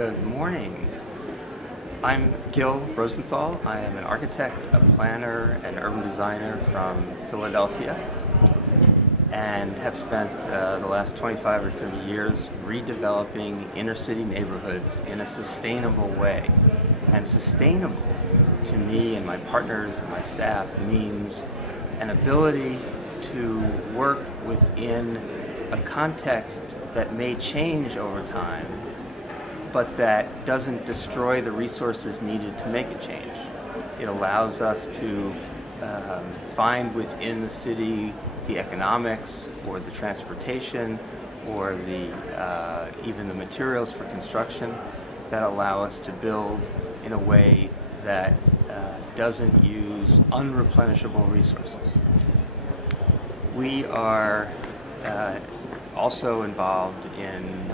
Good morning. I'm Gil Rosenthal. I am an architect, a planner, and urban designer from Philadelphia, and have spent the last 25 or 30 years redeveloping inner city neighborhoods in a sustainable way. And sustainable, to me and my partners and my staff, means an ability to work within a context that may change over time, but that doesn't destroy the resources needed to make it change. It allows us to find within the city the economics or the transportation or even the materials for construction that allow us to build in a way that doesn't use unreplenishable resources. We are also involved in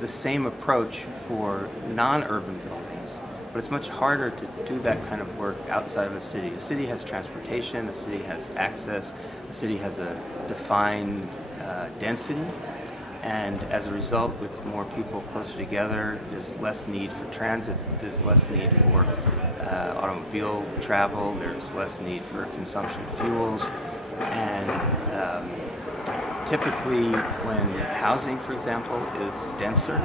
the same approach for non-urban buildings, but it's much harder to do that kind of work outside of a city. A city has transportation, a city has access, a city has a defined density, and as a result, with more people closer together, there's less need for transit, there's less need for automobile travel, there's less need for consumption of fuels, and typically when housing, for example, is denser,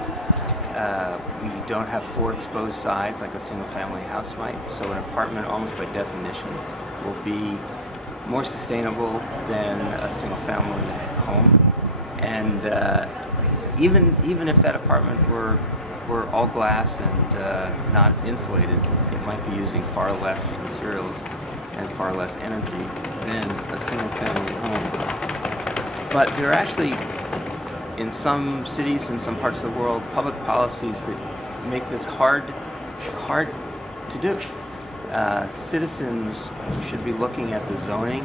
we don't have four exposed sides like a single-family house might, so an apartment almost by definition will be more sustainable than a single-family home. And even if that apartment were all glass and not insulated, it might be using far less materials and far less energy than a single-family home. But there are actually, in some cities, in some parts of the world, public policies that make this hard to do. Citizens should be looking at the zoning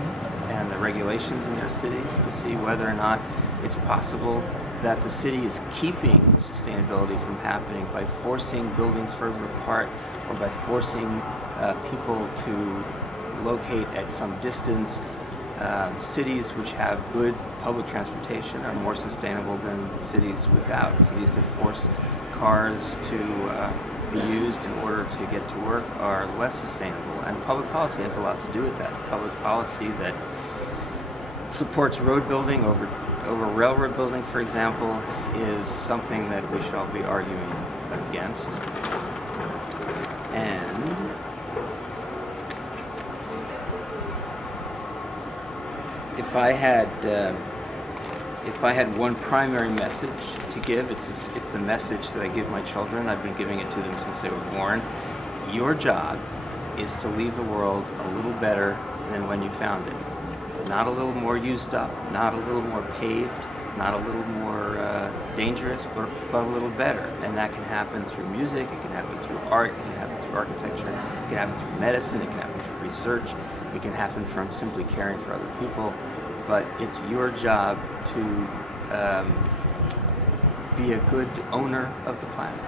and the regulations in their cities to see whether or not it's possible that the city is keeping sustainability from happening by forcing buildings further apart or by forcing people to locate at some distance. Cities which have good public transportation are more sustainable than cities without. Cities that force cars to be used in order to get to work are less sustainable, and public policy has a lot to do with that. Public policy that supports road building over railroad building, for example, is something that we should all be arguing against. And if I had one primary message to give, it's the message that I give my children. I've been giving it to them since they were born. Your job is to leave the world a little better than when you found it. Not a little more used up, not a little more paved, not a little more dangerous, but a little better. And that can happen through music, it can happen through art, it can happen through architecture, it can happen through medicine, it can happen through research, it can happen from simply caring for other people. But it's your job to be a good owner of the planet.